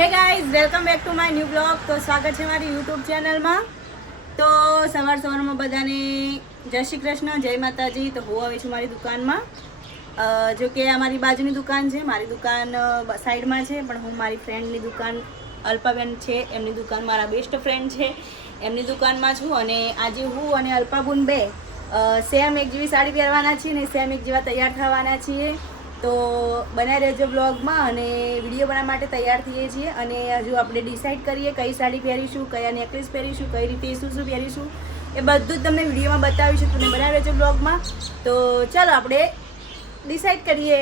Hey guys, welcome back to my new blog. તો સ્વાગત છે મારી યુટ્યુબ ચેનલમાં. તો સવારમાં બધાને જય શ્રી કૃષ્ણ, જય માતાજી. તો હું આવી છું મારી દુકાનમાં. જો કે આ મારી બાજુની દુકાન છે, મારી દુકાન સાઈડમાં છે, પણ હું મારી ફ્રેન્ડની દુકાન અલ્પાબેન છે એમની દુકાન, મારા બેસ્ટ ફ્રેન્ડ છે એમની દુકાનમાં છું. અને આજે હું અને અલ્પાબુન બે સેમ એક જેવી સાડી પહેરવાના છીએ ને સેમ એક જેવા તૈયાર થવાના છીએ. તો બનાવી રહેજો બ્લોગમાં. અને વિડીયો બનાવવા માટે તૈયાર થઈએ છીએ. અને હજુ આપણે ડિસાઈડ કરીએ કઈ સાડી પહેરીશું, કયા નેકલેસ પહેરીશું, કઈ રીતે શું પહેરીશું, એ બધું જ તમને વિડીયોમાં બતાવીશું. તમે બનાવી રહેજો બ્લોગમાં. તો ચાલો આપણે ડિસાઈડ કરીએ.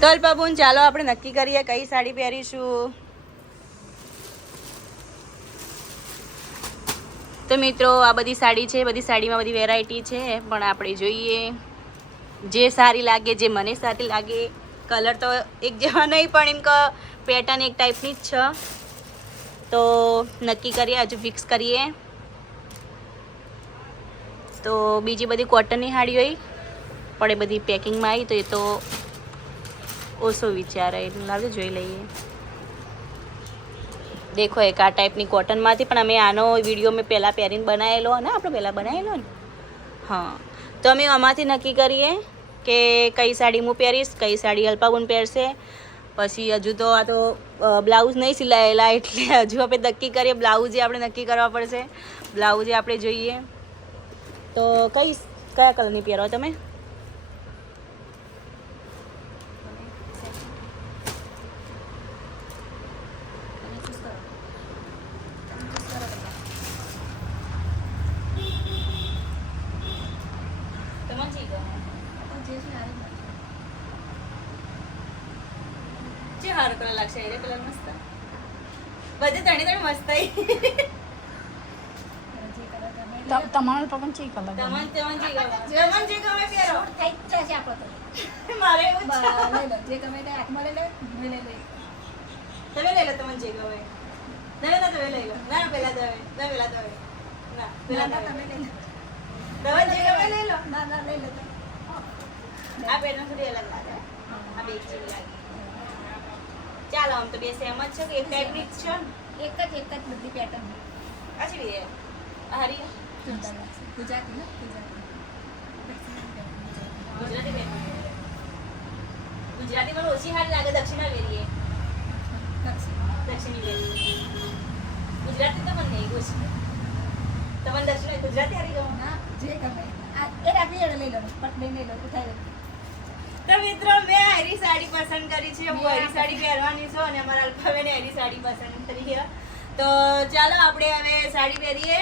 તો અલ્પાબુન, ચાલો આપણે નક્કી કરીએ કઈ સાડી પહેરીશું. તો મિત્રો, આ બધી સાડી છે, બધી સાડીમાં બધી વેરાયટી છે, પણ આપણે જોઈએ જે સારી લાગે, જે મને સારી લાગે. કલર તો એક જેવા નહીં, પણ એમ કે પેટર્ન એક ટાઈપની જ છે. તો નક્કી કરીએ, હજુ ફિક્સ કરીએ. તો બીજી બધી કોટનની સાડી હોય પણ એ બધી પેકિંગમાં આવી, તો એ તો ઓછો વિચારે, એટલે લાગે જોઈ લઈએ. દેખો, એક આ ટાઈપની કોટનમાંથી, પણ અમે આનો વિડીયો મેં પહેલાં પહેરીને બનાવેલો ને, આપણે પહેલાં બનાવેલો ને. હા, તો અમે આમાંથી નક્કી કરીએ કે કઈ સાડી હું પહેરીશ, કઈ સાડી અલ્પાબુન પહેરશે. પછી હજુ તો આ તો બ્લાઉઝ નહીં સિલાયેલા, એટલે હજુ આપણે નક્કી કરીએ. બ્લાઉઝે આપણે નક્કી કરવા પડશે, બ્લાઉઝે આપણે જોઈએ. તો કયા કલરની પહેરો તમે? હારો કલર લાગશે, એ કલર મસ્ત, બધે ત્રણે મસ્ત. તમારો પવન છે કલર તમન જે ગમે પહેરો થઈ જશે આપણો તો. મારે એવું છે, લઈ લો જે ગમે તે હાથમાં લઈ લે, મેં લઈ લઈ. તમે લઈ લો તમન જે ગમે. ના તમે લઈ લો. ના પેલા તમે ના પેલા તમે લઈ લો. તમે જે ગમે લઈ લો. ના લઈ લો. આ પેટર્ન થોડી અલગ લાગે, આ બે જેવી લાગે. ચાલો, આમ તો બે સેમ જ છે કે એક ટાઈપની જ છે ને? એક જ બધી પેટર્ન. અચ્છા, એ હારી ગુજરાતી ને ગુજરાતી પણ ઓછી હારી લાગે. દક્ષિણા વેરીએ દક્ષિણી વેરી ગુજરાતી તો મને નહીં ઓછી. તમને દક્ષિણા ગુજરાતી હારી ગમે? ના, જે ગમે એ રાખી લઈ લો, પટલી લઈ લો તો થાય. તો મિત્રો, મેં હેરી સાડી પસંદ કરી છે. હું હેરી સાડી પહેરવાની છું અને અમારા અલ્પાબેને હેરી સાડી પસંદ કરી છે. તો ચાલો આપણે હવે સાડી પહેરીએ,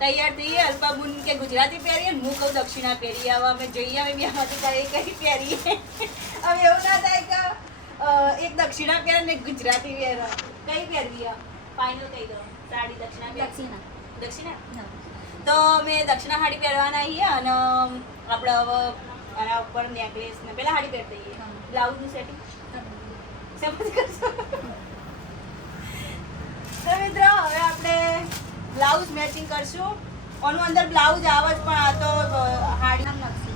તૈયાર થઈએ. અલ્પાબુન કે ગુજરાતી પહેરીએ, હું કહું દક્ષિણા પહેરીએ. હવે અમે જોઈએ અમે બેમાંથી કઈ પહેરીએ. હવે એવું ના થાય કે એક દક્ષિણા પહેરે ને એક ગુજરાતી પહેરે. કઈ પહેરવી? ફાઇનલ કહી દો. સાડી દક્ષિણા. તો મેં દક્ષિણા સાડી પહેરવાના છીએ. અને આપણે હવે આના ઉપર નેકલેસ ને પેલા સાડી પહેરી દઈએ. બ્લાઉઝ નું સેટિંગ સમજ કરશો. તો મિત્રો, હવે આપણે બ્લાઉઝ મેચિંગ કરશું. ઓનું અંદર બ્લાઉઝ આવે જ, પણ આ તો હાડી નામ લાગશે.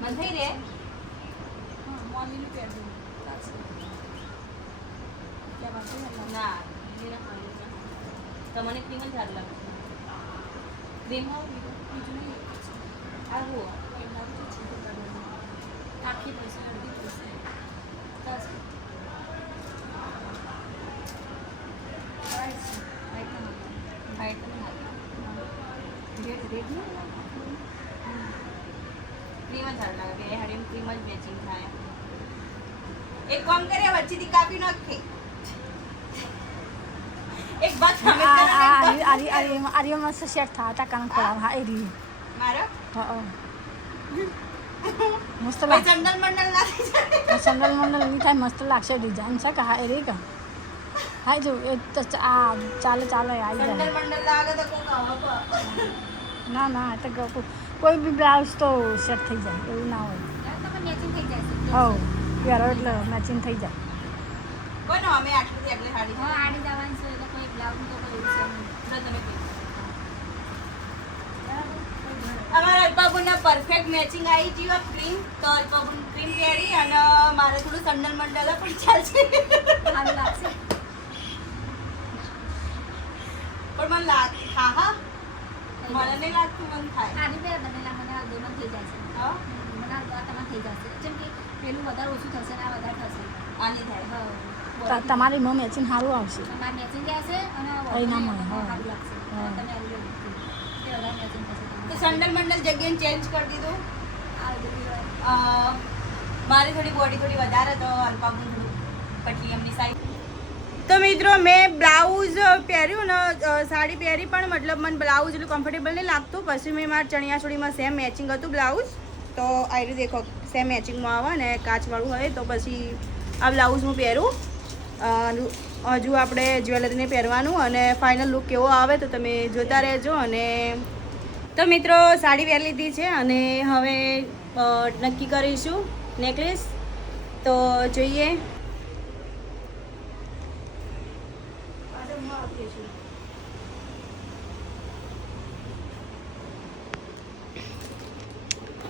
મન થઈ રે ના તમને ક્રીમ જ સારું લાગે. ક્રીમ આવું આખી પૈસા અડધી ક્રીમ જ સારું લાગે. બે હાડી ક્રીમ જ મેચિંગ થાય. એક કામ કરે, વચ્ચેથી કાપી નાખી. એક બાત સામે આર્ય મસ્ત શેટ થા ટકાન ખોલા હા એ રી મારો હા મસ્ત કોઈ લાગે. સંડલ મંડલ લાગે છે. સંડલ મંડલ ની થાય મસ્ત લાગશે. ડિઝાઇન છે કે હા એ રી કા હા જો એ તો આ ચાલે આવી સંડલ જાય. મંડલ લાગે તો કોક આવો. ના એ તો કોઈ બી બ્લાઉઝ તો સેટ થઈ જાય, એવું ના હોય. તમે મેચિંગ થઈ જાય. હો પહેરો એટલે મેચિંગ થઈ જાય. કોનો અમે આટલી આગળ હાડી હા આડી જવાની છે તો કોઈ બ્લાઉઝ તો કોઈ છે તમે અમારા અલ્પાબુન પરફેક્ટ મેચિંગ આવી ગયું ક્રીમ તો અલ્પાબુન ક્રીમ પહેરી અને મારે થોડું સંડલ મંડલ પણ ચાલશે સારું લાગશે. પણ મને લાગે હા મને નહીં લાગતું મન થાય આની બે બનેલા મને આ દોમન થઈ જાય છે. હા મને આ તમારે થઈ જશે. જેમ કે પેલું વધારે ઓછું થશે ને આ વધારે થશે. આની થાય હા. તમારી નો મેચિંગ સારું આવશે. તમારે મેચિંગ જશે અને અહીં ના મળે, હા. સારું લાગશે. હા. તમે આવી રીતે તે વધારે મેચિંગ થશે તો તમારે. સંડલ મંડલ જગ્યાએ ચેન્જ કરી દીધું આ બધું હોય. મારી થોડી બોડી થોડી વધારે તો અલ્પાબુન થોડું પટલી એમની સાઈડ. તો મિત્રો મેં બ્લાઉઝ પહેર્યું ને સાડી પહેરી પણ મતલબ મને બ્લાઉઝ એટલું કમ્ફર્ટેબલ નહીં લાગતું. પછી મેં મારા ચણિયા ચોળીમાં સેમ મેચિંગ હતું બ્લાઉઝ તો આવી રીતે દેખો સેમ મેચિંગમાં આવે ને કાચવાળું હોય તો પછી આ બ્લાઉઝ હું પહેરું. હજુ આપણે જ્વેલરીને પહેરવાનું અને ફાઇનલ લુક કેવો આવે તો તમે જોતા રહેજો. અને તો મિત્રો સાડી પહેરી લીધી છે અને હવે નક્કી કરીશું નેકલેસ તો જોઈએ.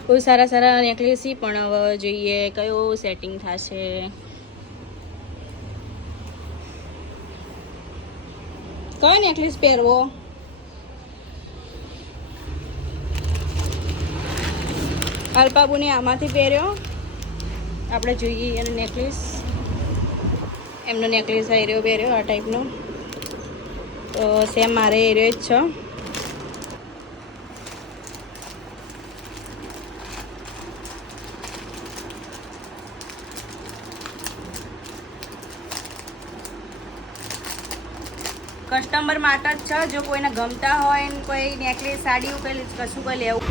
બહુ સારા સારા નેકલેસ પણ હવે જોઈએ કયો સેટિંગ થશે. કયો નેકલેસ પહેરવો અલ્પાબુને આમાંથી પહેર્યો આપણે જોઈએ અને નેકલેસ એમનો નેકલેસ આ એરિયો પહેર્યો આ ટાઈપનો તો સેમ મારે એરિયો જ છે. કસ્ટમર માટે જ છે. જો કોઈને ગમતા હોય ને કોઈ નેકલેસ સાડી કંઈ કશું કંઈ લેવું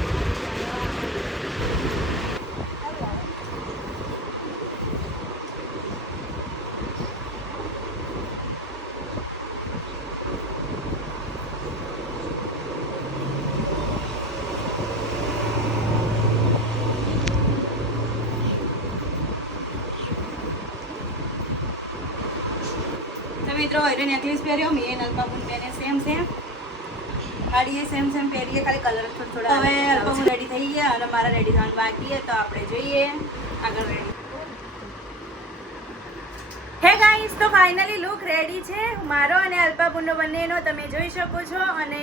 મિત્રો એને નેકલેસ પહેર્યો મેં અલ્પાબુન પહેરે સેમ સાડીએ સેમ પહેરીએ ખાલી કલર થોડા. હવે અલ્પાબુન રેડી થઈ ગયા અને મારા રેડી થવાનું બાકી છે તો આપણે જોઈએ આગળ રેડી. હે ગાઈસ તો ફાઇનલી લુક રેડી છે મારો અને અલ્પાબુનનો બંનેનો તમે જોઈ શકો છો. અને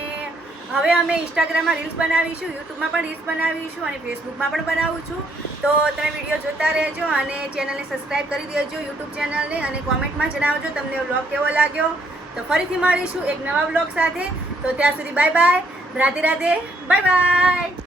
હવે અમે ઇન્સ્ટાગ્રામમાં રીલ્સ બનાવીશું, યુટ્યુબમાં પણ રીલ્સ બનાવીશું અને ફેસબુકમાં પણ બનાવું છું. તો તમે વિડીયો જોતા રહેજો અને ચેનલને સબસ્ક્રાઈબ કરી દેજો યુટ્યુબ ચેનલને અને કોમેન્ટમાં જણાવજો તમને વ્લોગ કેવો લાગ્યો. તો ફરીથી મળીશું એક નવા વ્લોગ સાથે. તો ત્યાં સુધી bye bye, Radhe Radhe, bye bye.